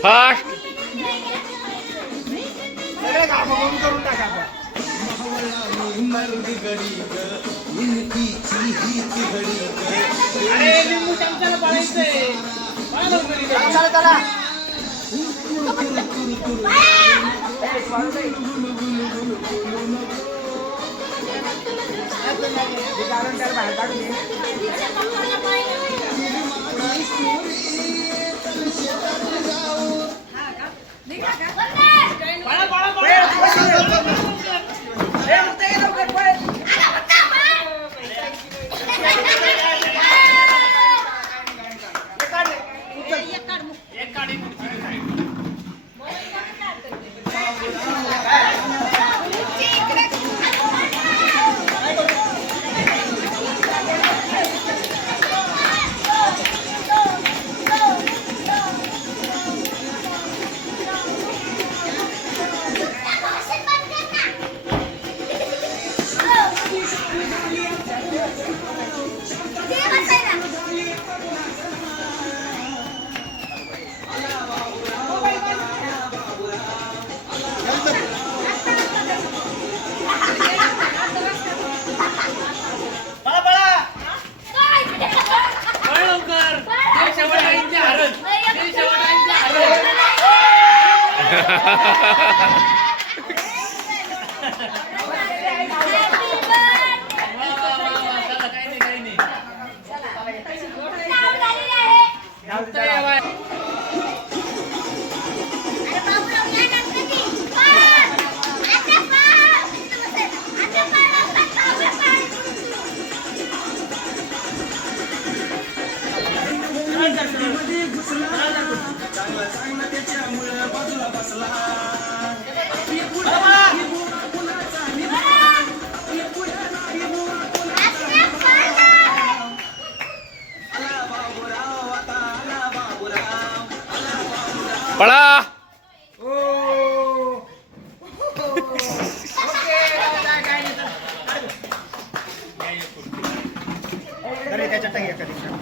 Fast करून टाका बाहेर काढून पळा त्याच्या टांग्या कधी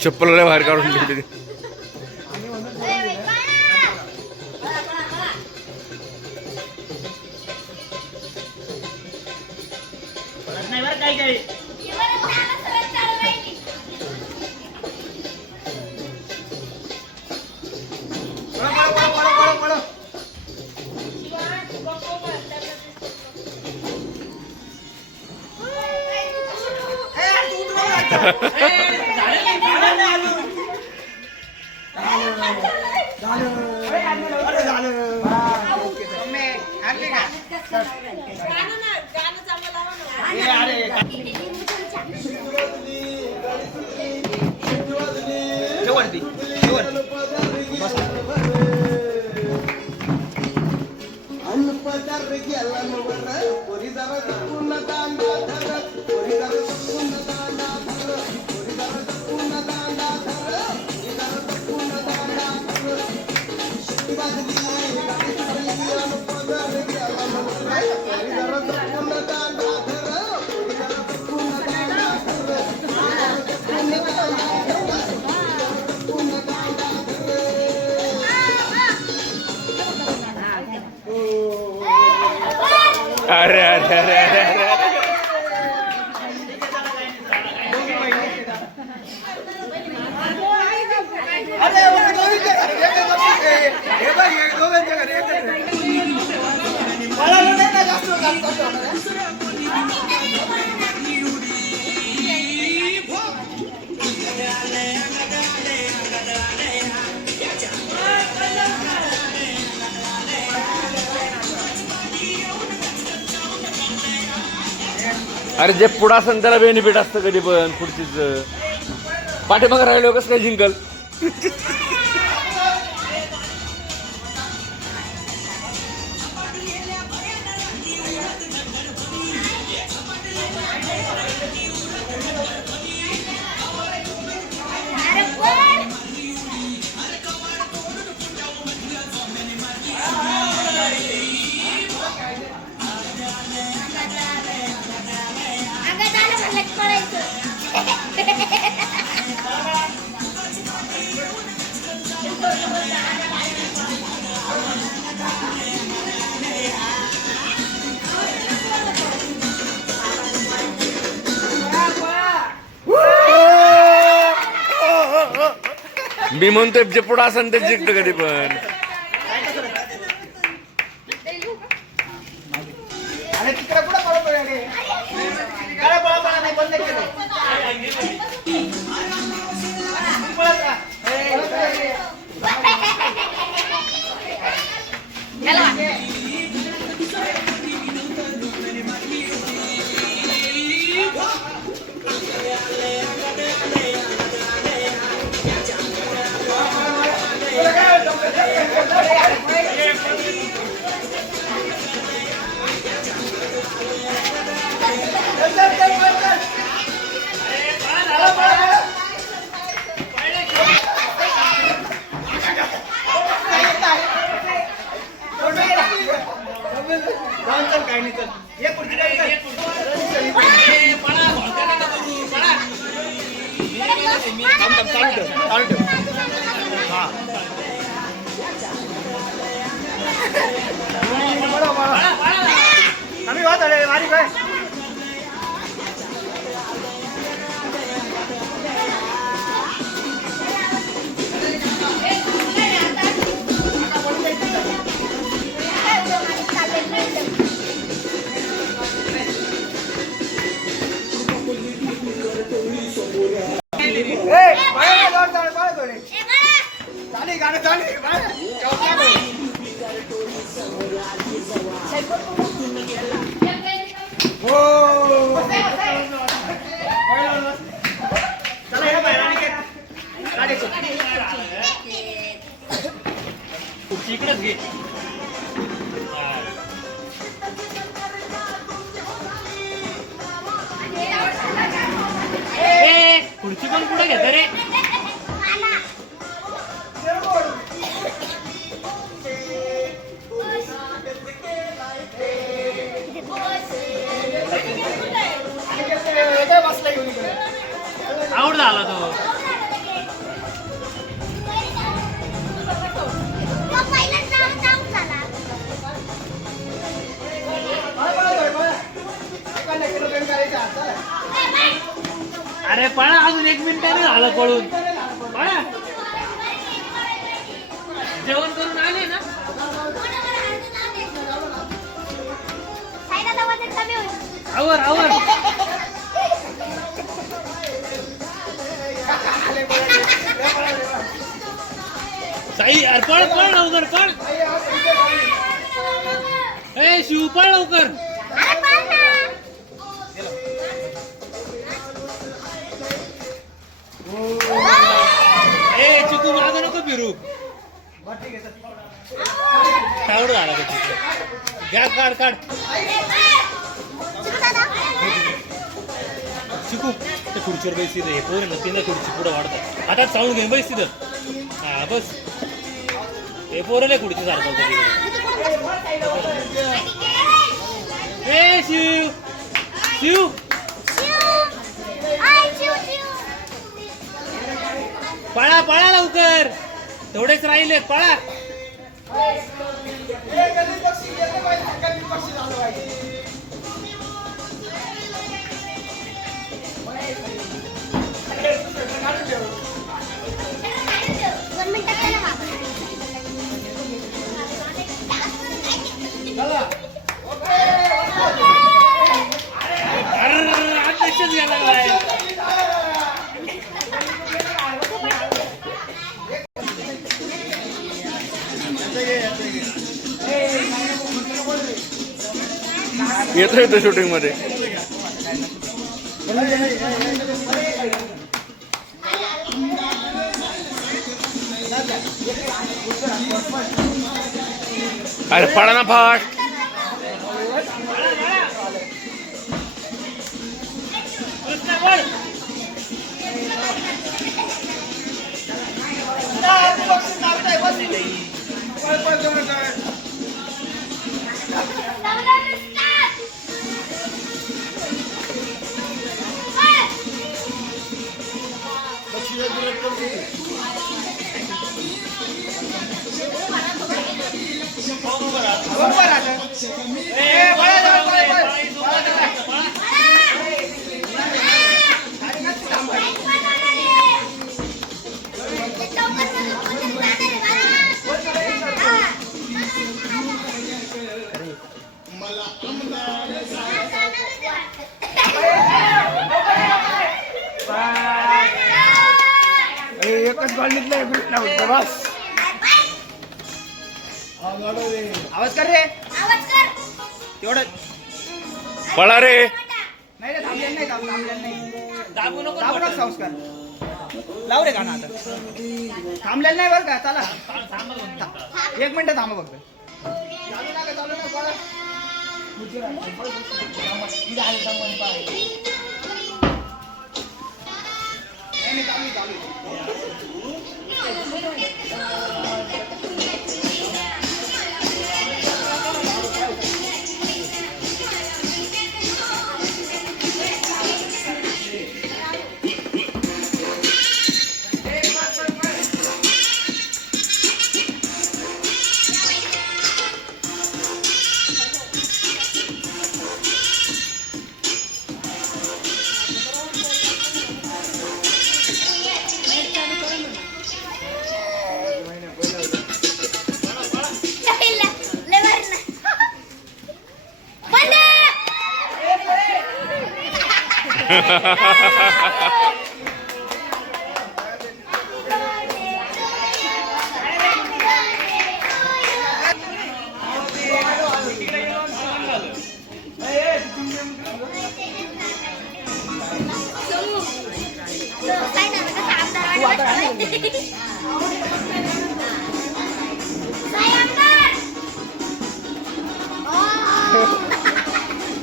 चप्पल बाहेर काढून दिली अरे अरे अरे अरे अरे जे पुढं असेल त्याला बेनिफिट असतं कधी पण पुढचीच पाठीमागं राहिलो कसं काय जिंकल मी म्हणतोय जे पुढं असेल ते जिंकतं कधी पण. अरे तिकडे कुठं पळतोय अरे? काय पळा नाही बंद केलं. पळत का? काय नाही चल ये पुढची गाडी चल. चालू ठेव. हा आम्ही वाद आले वारी काय गाणं चालू हो चला या बाहेर आणि इकडेच घे. खुर्ची पण पुढे घेत रे. आवड झाला तो. अरे पळा अजून 1 मिनिटाने झालं पळून. पळा जेवण करून आले ना. आवर आवर साई. अरे पळ पळ लवकर पळ. ए शिव पळ लवकर. ए चिकू मागं नको फिरू. आवड झाला का चिकू. घ्या काढ काढ. चिकू त्या खुर्चीवर बैस तिथं. हे पोर ना तिनं खुर्ची पुढं वाढतात. आता चावून घेऊन बैस तिथं. हा बस. हे पोरं खुर्ची सारखं होतं. ए शिव शिव पळा पळा लवकर. थोडेच राहिले पळा. अध्यक्षच गेला आहे. येतो येतो शूटिंग मध्ये. अरे पडा ना फास्ट. उभं राहतं. ए, पळा जरा, पळा, पळा. गाडी नसती थांबवायची. एकच बॉल निघलाय भेटला होता बस. आवाज कर रे. तेवढं पळा रे. नाही रे, थांबलेलं नाही, थांबलेलं नाही. दाबू नको दाबू नका संस्कार. लाव रे गाणं आता. थांबलेलं नाही बरं का, चला. 1 मिनिट थांबा फक्त. चालू नका, चालू नका, पळा. नाही, चालू, चालू.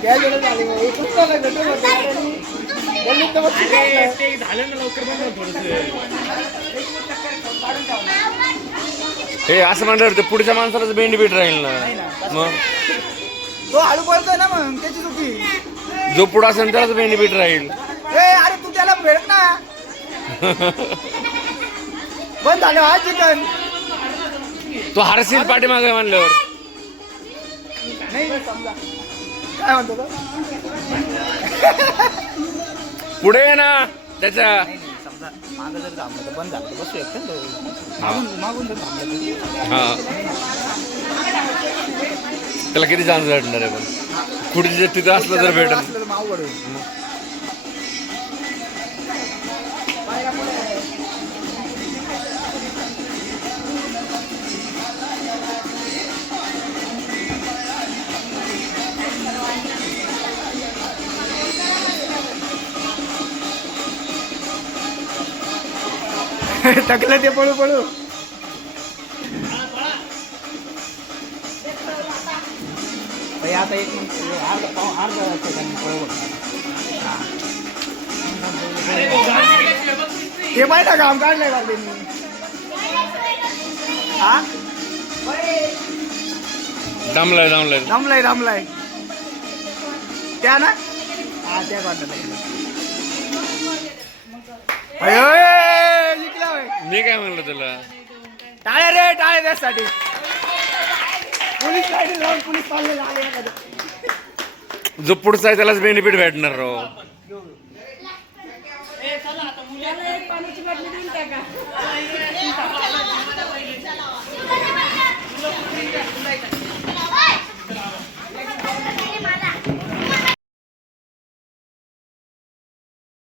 काय झालं झाली मग? एकच झालं का तो? बोलली तर मग शिकायला. अरे, ते झालं ना लवकर बनव थोडंसं. हे असं म्हणल्यावर ते पुढच्या माणसालाच बेनिफिट राहील ना. मग तो हळू बोलतोय ना, मग त्याची चुकी. जो पुढं असेल त्यालाच बेनिफिट राहील. ए अरे तू त्याला भेट ना. बंद झालं हा चिकन. तो हरशील पाठीमागे म्हणल्यावर. नाही समजा काय म्हणतो तो? पुढे ये ना त्याच्या. नाही नाही, समजा मागं जर थांबलं तर बंद झालं तर बसू एकटं तो. मागून जर थांबलं तर. हा, त्याला किती चान्स भेटणार आहे पण. पुढच्या तिथं असलं तर भेटल. असलं तर मग अवघड होईल. टाकलं ते पळू पळू. आता एक मिनिट अर्धा सेकंद पळू. ते माहिती आहे काम काढलंय बाबा मी. हा दमलाय दमलाय. दमलाय दमलाय त्या ना. हा त्या काढलं. जिंकला होय. मी काय म्हणलं तुला. टाळे रे टाळे त्यासाठी. पोलीस लाईन लावून पोलीस चालले झाले. जो पुढचा आहे त्यालाच बेनिफिट भेटणार राव.